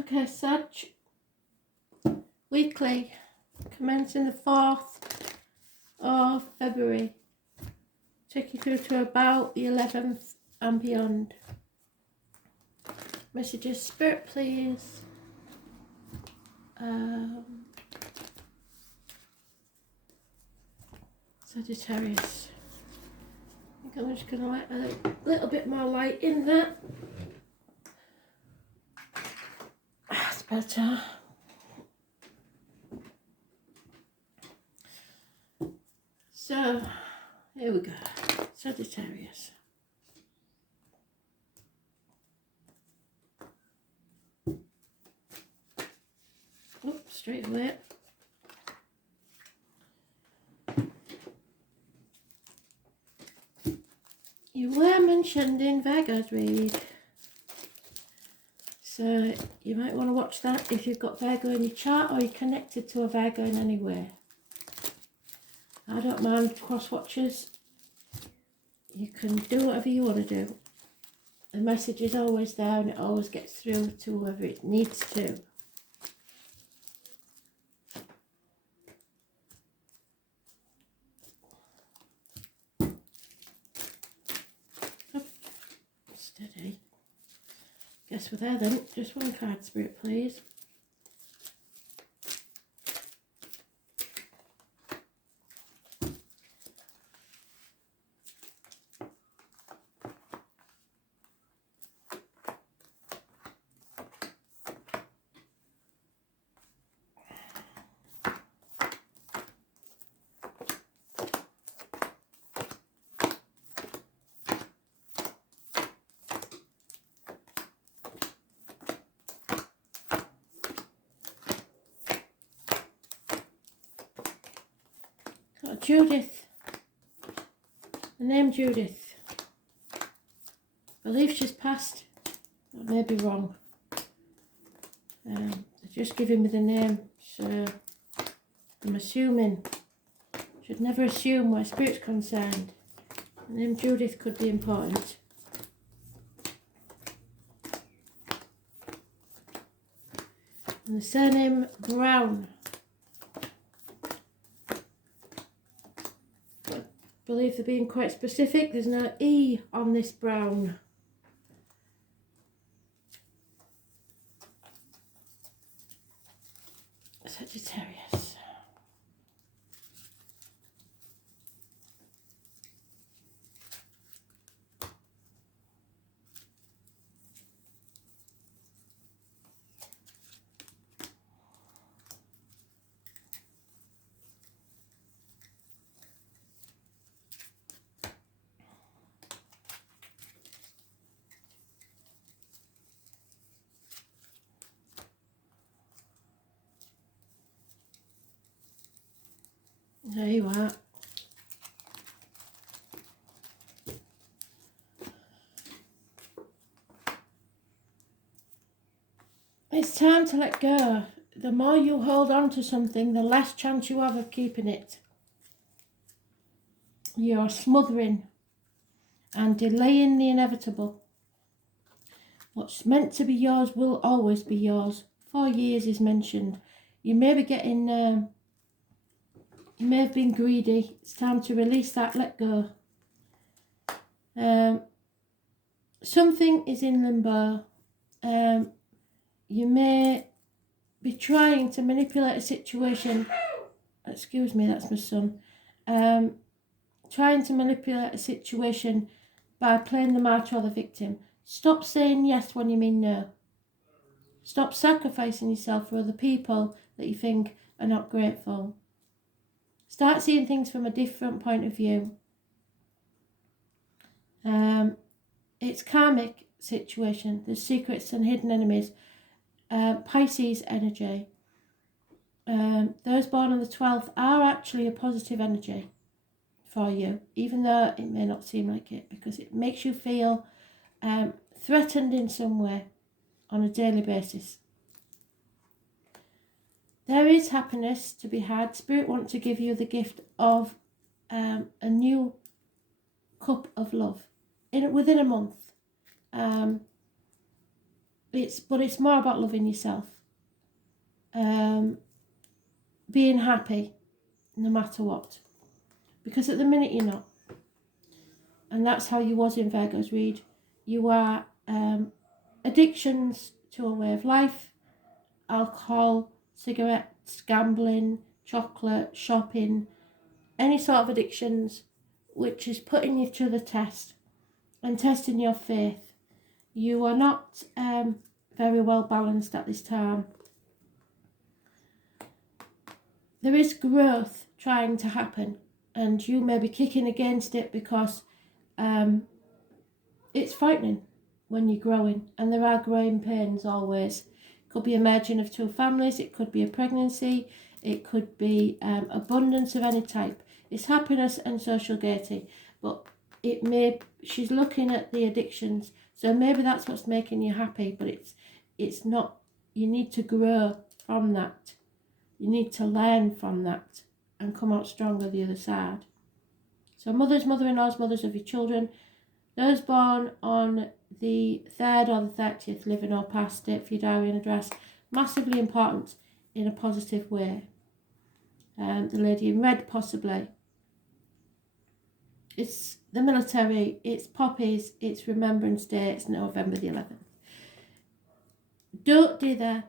Okay, Sag. Weekly. Commencing the 4th of February. Take you through to about the 11th and beyond. Messages, Spirit, please. Sagittarius. I think I'm just going to let a little bit more light in there. That's better. So, here we go. Sagittarius. Oops, straight away. You were mentioned in Virgo's read, so you might want to watch that if you've got Virgo in your chart or you're connected to a Virgo in any way. I don't mind cross watchers. You can do whatever you want to do. The message is always there and it always gets through to whoever it needs to. Steady. Guess we're there then. Just one card, Spirit, please. Got Judith. The name Judith. I believe she's passed. I may be wrong. They're just giving me the name, so I'm assuming. Should never assume where Spirit's concerned. The name Judith could be important. And the surname Brown. I believe they're being quite specific. There's no E on this Brown. Sagittarius. There you are. It's time to let go. The more you hold on to something, the less chance you have of keeping it. You're smothering and delaying the inevitable. What's meant to be yours will always be yours. 4 years is mentioned. You may be getting... you may have been greedy. It's time to release that, let go. Something is in limbo. You may be trying to manipulate a situation. Excuse me, that's my son. Trying to manipulate a situation by playing the martyr or the victim. Stop saying yes when you mean no. Stop sacrificing yourself for other people that you think are not grateful. Start seeing things from a different point of view. It's karmic situation. There's secrets and hidden enemies. Pisces energy. Those born on the 12th are actually a positive energy for you, even though it may not seem like it, because it makes you feel threatened in some way on a daily basis. There is happiness to be had. Spirit wants to give you the gift of a new cup of love within a month. But it's more about loving yourself. Being happy no matter what. Because at the minute you're not. And that's how you was in Virgo's read. You are addictions to a way of life, alcohol, cigarettes, gambling, chocolate, shopping, any sort of addictions which is putting you to the test and testing your faith. You are not very well balanced at this time. There is growth trying to happen, and you may be kicking against it because it's frightening when you're growing, and there are growing pains always. It could be a merging of two families, it could be a pregnancy, it could be abundance of any type. It's happiness and social gaiety, but she's looking at the addictions, so maybe that's what's making you happy, but it's not. You need to grow from that. You need to learn from that and come out stronger the other side. So mothers, mother-in-laws, mothers of your children, those born on the 3rd or the 30th, living or past, date for your diary and address, massively important in a positive way. The lady in red, possibly. It's the military, it's poppies, it's Remembrance Day, it's November the 11th. Don't dither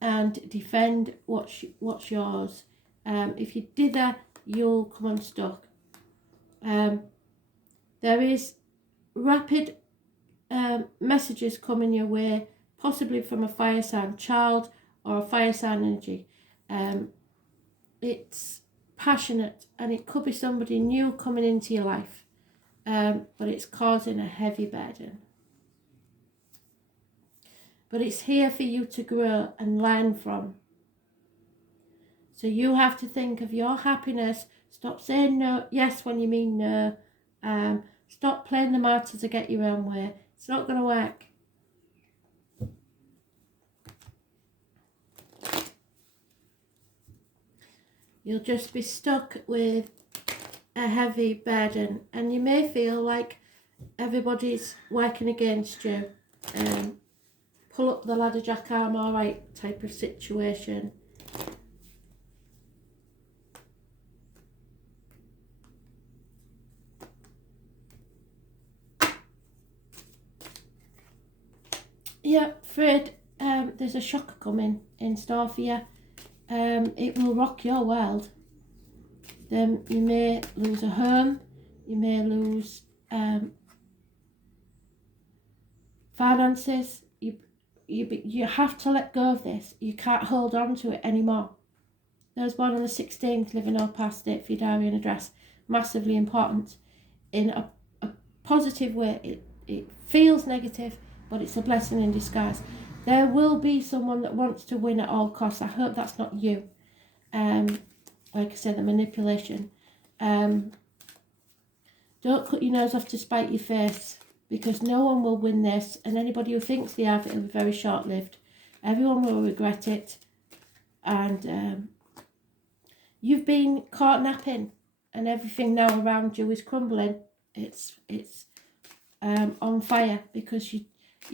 and defend what's yours. If you dither, you'll come unstuck. There is rapid messages coming your way, possibly from a fire sign child or a fire sign energy. It's passionate, and it could be somebody new coming into your life, but it's causing a heavy burden. But it's here for you to grow and learn from. So you have to think of your happiness. Stop saying no, yes when you mean no. Stop playing the martyr to get your own way. It's not going to work. You'll just be stuck with a heavy burden, and you may feel like everybody's working against you. Pull up the ladder, Jack, I'm alright type of situation. Yeah, Fred, there's a shock coming in store for you. It will rock your world. Then you may lose a home, you may lose finances. You have to let go of this. You can't hold on to it anymore. Those born on the 16th, living or past, date for your diary and address, massively important in a positive way. It feels negative, but it's a blessing in disguise. There will be someone that wants to win at all costs. I hope that's not you. Like I said, the manipulation. Don't cut your nose off to spite your face, because no one will win this, and anybody who thinks they have, it'll be very short-lived. Everyone will regret it, and you've been caught napping, and everything now around you is crumbling. It's on fire because you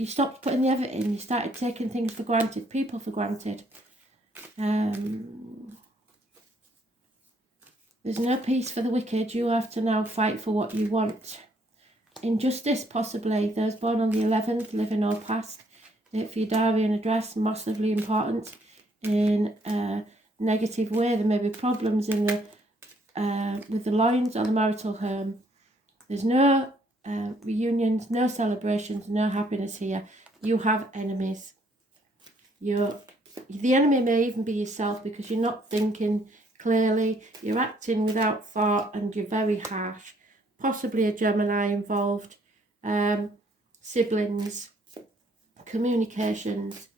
stopped putting the effort in. You started taking things for granted, people for granted. There's no peace for the wicked. You have to now fight for what you want. Injustice, possibly. Those born on the 11th, living or past, date for your diary and address, massively important in a negative way. There may be problems in the with the loins or the marital home. There's no reunions, no celebrations, no happiness here. You have enemies. The enemy may even be yourself, because you're not thinking clearly, you're acting without thought, and you're very harsh. Possibly a Gemini involved. Siblings, communications.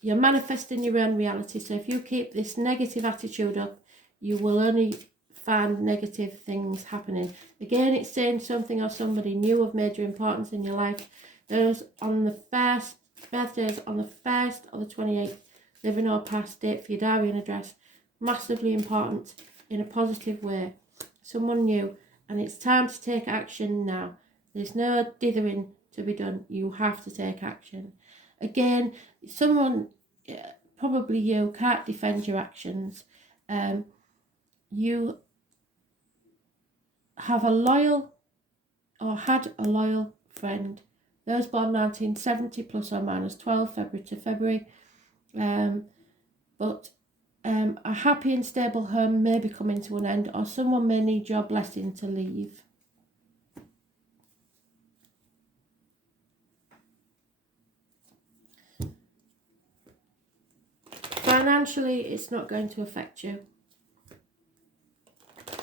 You're manifesting your own reality. So if you keep this negative attitude up, you will only find negative things happening. Again, it's saying something or somebody new of major importance in your life. Those on the first birthdays on the 1st or the 28th, living or past, date for your diary and address, massively important in a positive way. Someone new, and it's time to take action now. There's no dithering to be done. You have to take action. Again, someone, probably you, can't defend your actions. You have a loyal, or had a loyal friend. Those born 1970 plus or minus 12 February to February. But a happy and stable home may be coming to an end, or someone may need your blessing to leave. Financially, it's not going to affect you,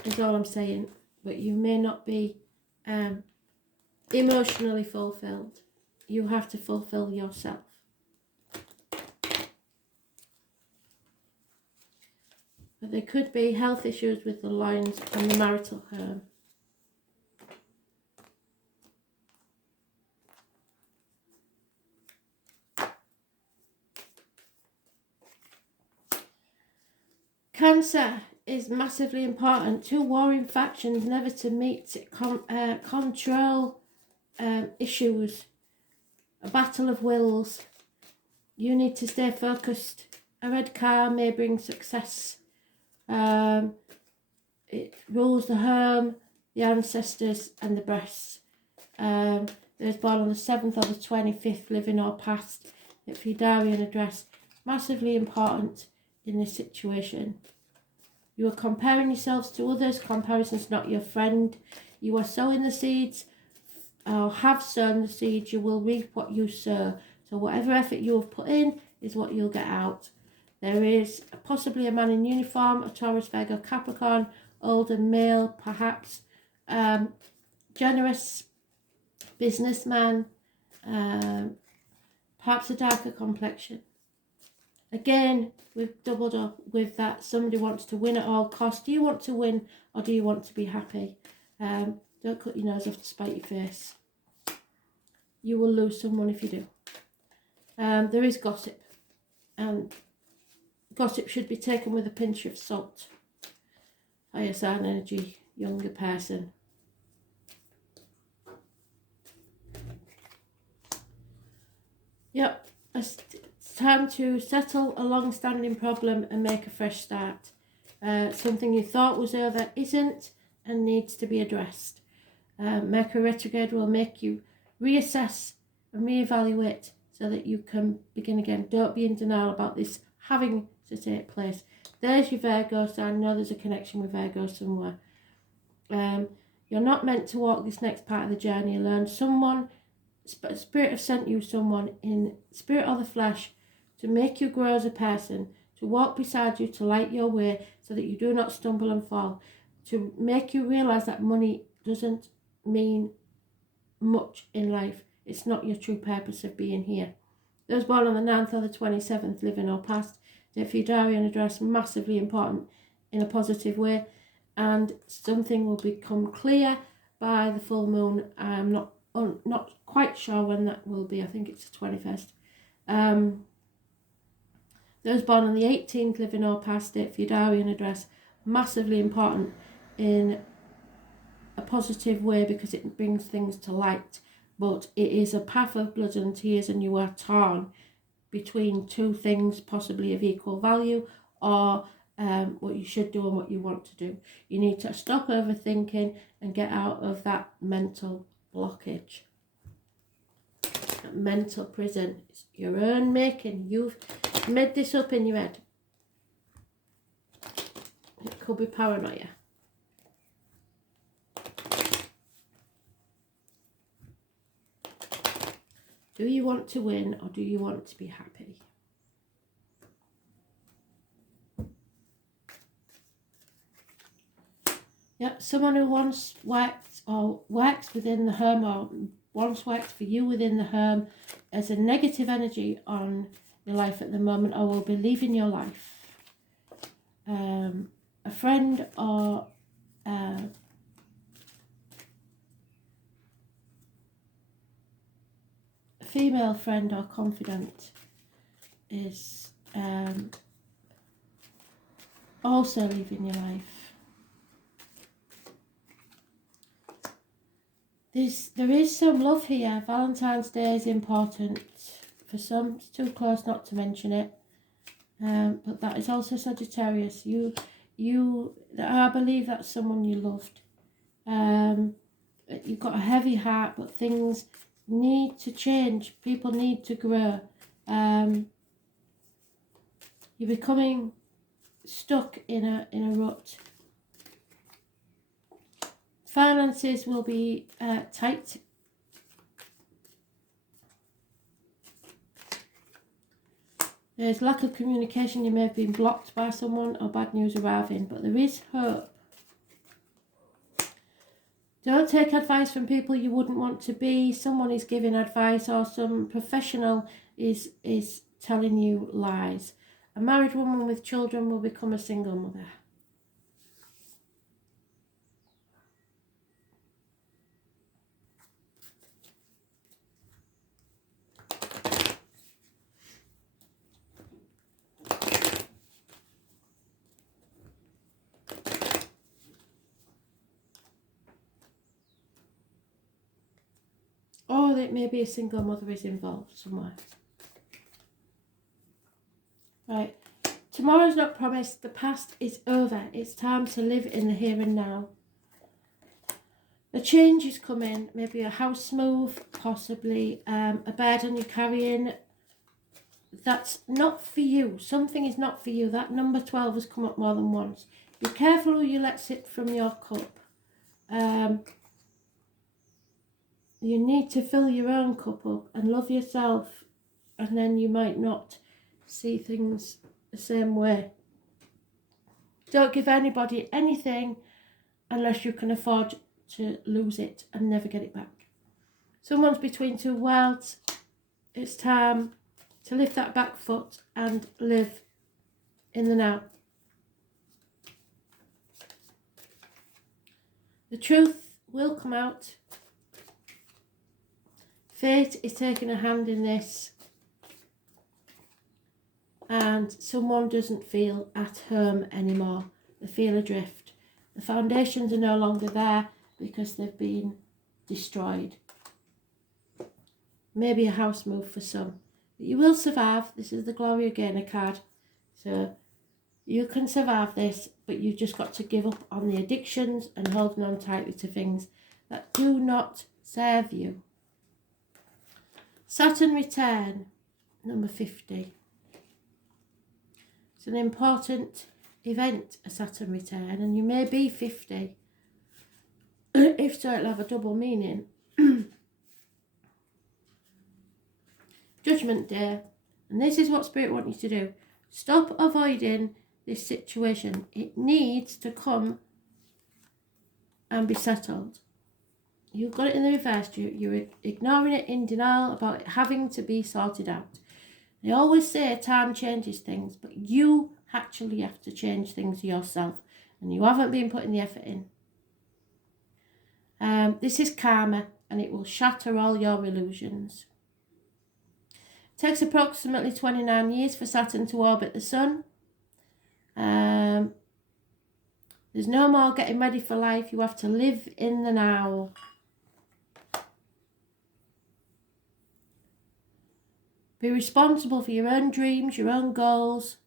is all I'm saying. But you may not be emotionally fulfilled. You have to fulfill yourself. But there could be health issues with the loins and the marital home. Cancer is massively important. Two warring factions never to meet, control issues, a battle of wills. You need to stay focused. A red car may bring success. It rules the home, the ancestors and the breasts. Those born on the 7th or the 25th, living or past. If you diary and address, massively important in this situation. You are comparing yourselves to others. Comparison's not your friend. You are sowing the seeds, or have sown the seeds. You will reap what you sow. So whatever effort you have put in is what you'll get out. There is possibly a man in uniform, a Taurus, Virgo, Capricorn, older male, perhaps, generous businessman, perhaps a darker complexion. Again, we've doubled up with that. Somebody wants to win at all costs. Do you want to win, or do you want to be happy? Don't cut your nose off to spite your face. You will lose someone if you do. There is gossip, and gossip should be taken with a pinch of salt. Fire sign energy, younger person. Yep, it's time to settle a long-standing problem and make a fresh start. Something you thought was over isn't and needs to be addressed. Mercury retrograde will make you reassess and reevaluate so that you can begin again. Don't be in denial about this having to take place. There's your Virgo, so I know there's a connection with Virgo somewhere. You're not meant to walk this next part of the journey alone. Someone, Spirit have sent you someone in spirit or the flesh to make you grow as a person, to walk beside you, to light your way so that you do not stumble and fall, to make you realise that money doesn't mean much in life. It's not your true purpose of being here. Those born on the 9th or the 27th, living or past, if your diary and address, massively important in a positive way, and something will become clear by the full moon. I'm not quite sure when that will be. I think it's the 21st. Those born on the 18th, living or past it, for your diary and address, massively important in a positive way because it brings things to light. But it is a path of blood and tears, and you are torn between two things possibly of equal value, or what you should do and what you want to do. You need to stop overthinking and get out of that mental blockage. That mental prison. It's your own making. You've made this up in your head. It could be paranoia. Do you want to win, or do you want to be happy? Yep, someone who once worked or works within the home, or once worked for you within the home, as a negative energy on your life at the moment, or will be leaving your life. A friend or a female friend or confidant is also leaving your life. There is some love here. Valentine's Day is important for some. It's too close not to mention it. But that is also Sagittarius. I believe that's someone you loved. You've got a heavy heart, but things need to change. People need to grow. You're becoming stuck in a rut. Finances will be tight. There's lack of communication. You may have been blocked by someone or bad news arriving, but there is hope. Don't take advice from people you wouldn't want to be. Someone is giving advice, or some professional is telling you lies. A married woman with children will become a single mother. Or that maybe a single mother is involved somewhere. Right. Tomorrow's not promised. The past is over. It's time to live in the here and now. A change is coming. Maybe a house move, possibly a burden you're carrying. That's not for you. Something is not for you. That number 12 has come up more than once. Be careful who you let sip from your cup. You need to fill your own cup up and love yourself, and then you might not see things the same way. Don't give anybody anything unless you can afford to lose it and never get it back. Someone's between two worlds. It's time to lift that back foot and live in the now. The truth will come out. Fate is taking a hand in this, and someone doesn't feel at home anymore. They feel adrift. The foundations are no longer there because they've been destroyed. Maybe a house move for some. But you will survive. This is the Glory of Gainer card. So you can survive this, but you've just got to give up on the addictions and holding on tightly to things that do not serve you. Saturn return, number 50. It's an important event, a Saturn return, and you may be 50. If so, it'll have a double meaning. Judgment Day. And this is what Spirit wants you to do. Stop avoiding this situation. It needs to come and be settled. You've got it in the reverse. You're ignoring it, in denial about it having to be sorted out. They always say time changes things, but you actually have to change things yourself, and you haven't been putting the effort in. This is karma, and it will shatter all your illusions. It takes approximately 29 years for Saturn to orbit the Sun. There's no more getting ready for life. You have to live in the now. Be responsible for your own dreams, your own goals.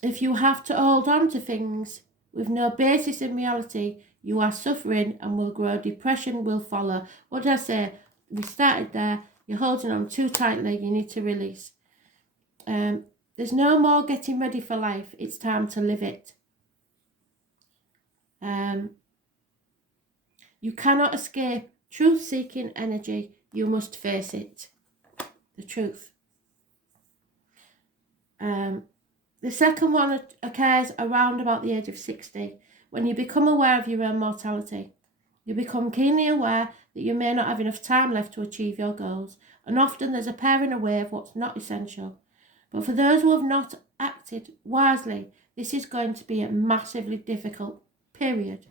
If you have to hold on to things with no basis in reality, you are suffering and will grow. Depression will follow. What did I say? We started there. You're holding on too tightly. You need to release. There's no more getting ready for life. It's time to live it. You cannot escape truth-seeking energy. You must face it. The truth. The second one occurs around about the age of 60, when you become aware of your own mortality. You become keenly aware that you may not have enough time left to achieve your goals, and often there's a paring away of what's not essential. But for those who have not acted wisely, this is going to be a massively difficult period.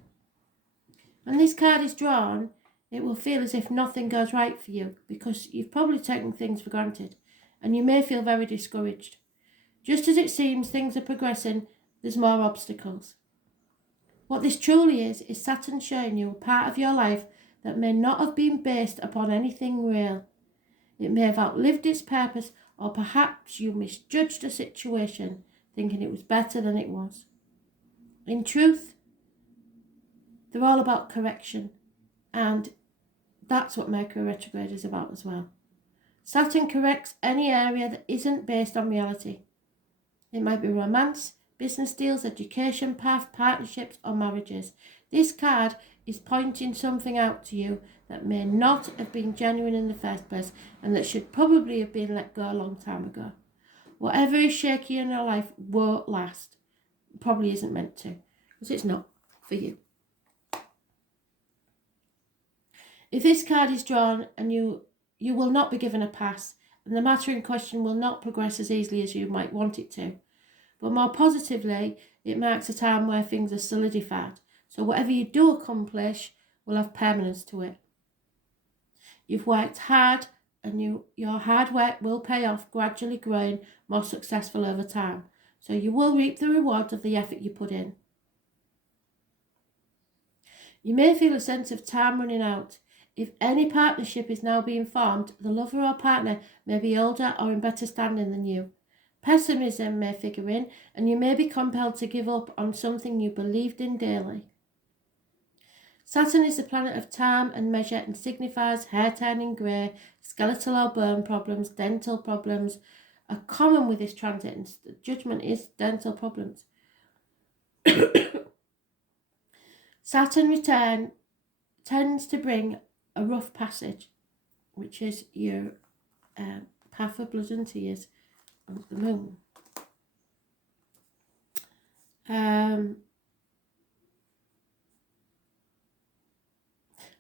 When this card is drawn, it will feel as if nothing goes right for you, because you've probably taken things for granted, and you may feel very discouraged. Just as it seems things are progressing, there's more obstacles. What this truly is Saturn showing you a part of your life that may not have been based upon anything real. It may have outlived its purpose, or perhaps you misjudged a situation, thinking it was better than it was. In truth, they're all about correction, and that's what Mercury retrograde is about as well. Saturn corrects any area that isn't based on reality. It might be romance, business deals, education path, partnerships, or marriages. This card is pointing something out to you that may not have been genuine in the first place, and that should probably have been let go a long time ago. Whatever is shaky in your life won't last. It probably isn't meant to, because it's not for you. If this card is drawn, and you will not be given a pass, and the matter in question will not progress as easily as you might want it to. But more positively, it marks a time where things are solidified. So whatever you do accomplish will have permanence to it. You've worked hard, and your hard work will pay off, gradually growing more successful over time. So you will reap the rewards of the effort you put in. You may feel a sense of time running out. If any partnership is now being formed, the lover or partner may be older or in better standing than you. Pessimism may figure in, and you may be compelled to give up on something you believed in daily. Saturn is the planet of time and measure and signifies hair turning grey, skeletal or bone problems, dental problems are common with this transit, and the judgment is dental problems. Saturn return tends to bring a rough passage, which is your path of blood and tears of the moon.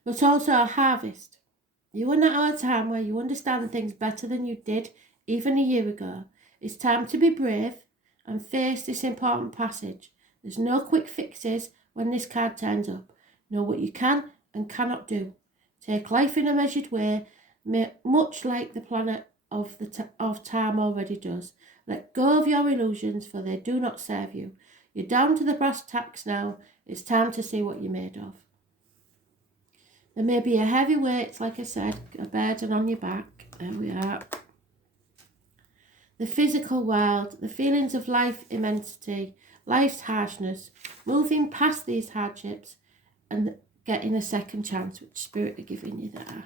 But also a harvest. You are now at a time where you understand things better than you did even a year ago. It's time to be brave and face this important passage. There's no quick fixes when this card turns up. Know what you can and cannot do. Take life in a measured way, much like the planet of time already does. Let go of your illusions, for they do not serve you. You're down to the brass tacks now. It's time to see what you're made of. There may be a heavy weight, like I said, a burden on your back. There we are. The physical world, the feelings of life immensity, life's harshness, moving past these hardships and getting a second chance, which Spirit are giving you there.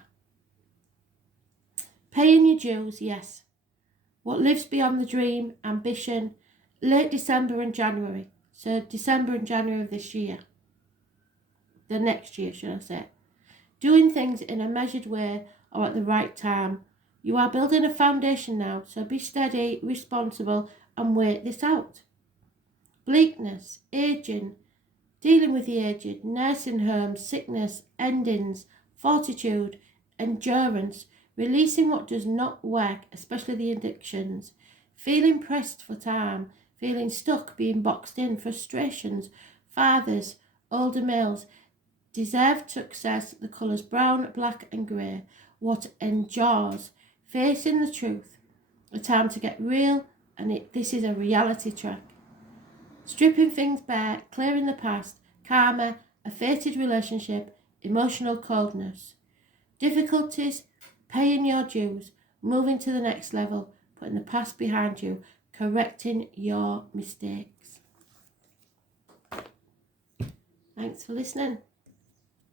Paying your dues, yes. What lives beyond the dream, ambition, late December and January. So December and January of this year. The next year, should I say. Doing things in a measured way or at the right time. You are building a foundation now, so be steady, responsible, and wait this out. Bleakness, aging, dealing with the aged, nursing homes, sickness, endings, fortitude, endurance, releasing what does not work, especially the addictions, feeling pressed for time, feeling stuck, being boxed in, frustrations, fathers, older males, deserved success, the colours brown, black and grey, what endures, facing the truth, a time to get real, and this is a reality track. Stripping things bare, clearing the past, karma, a fated relationship, emotional coldness. Difficulties, paying your dues, moving to the next level, putting the past behind you, correcting your mistakes. Thanks for listening.